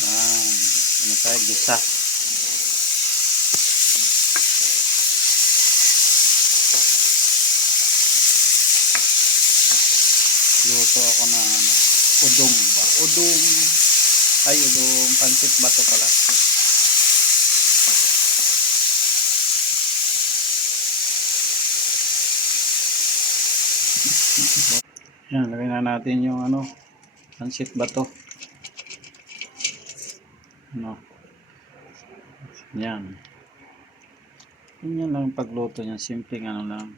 Yan. Ano tayo? Gisa. Luto ako na ano, udong ba? Udong. Ay, udong. Pansit bato pala. Yan, lagay na natin yung ano, pansit bato. Ano. Yan. Yan lang pagluto niya. Simpleng ano lang.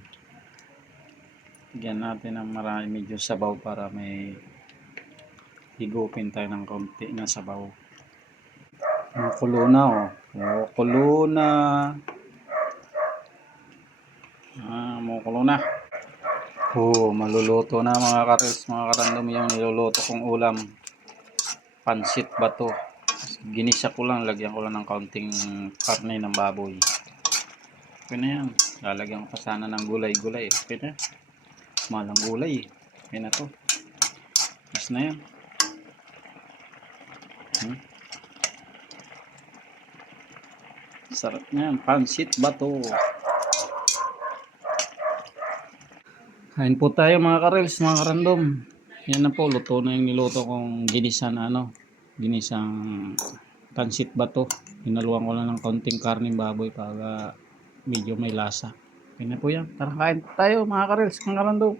Bigyan natin ng marami medyo sabaw para may higupin tayo ng konti na sabaw. Kumukulo na oh. Kumukulo na. Kumukulo na. Maluluto na mga karels, mga karandom yung niluluto kong ulam. Pansit bato. Ginisa ko lang, lagyan ko lang ng kaunting karne ng baboy. Okay na yan. Lalagyan ko pa sana ng gulay-gulay. Okay na. Malang gulay. Okay na to. Mas na yan. Sarap na yan. Pansit bato. Kain po tayo mga karels, mga karandom. Yan na po. Luto na yung niluto kong ginisa na ano. Ginisang pansit bato. Hinaluan ko lang ng konting karning baboy para medyo may lasa. Okay na po yan. Tara kain tayo mga karels, mga karandom.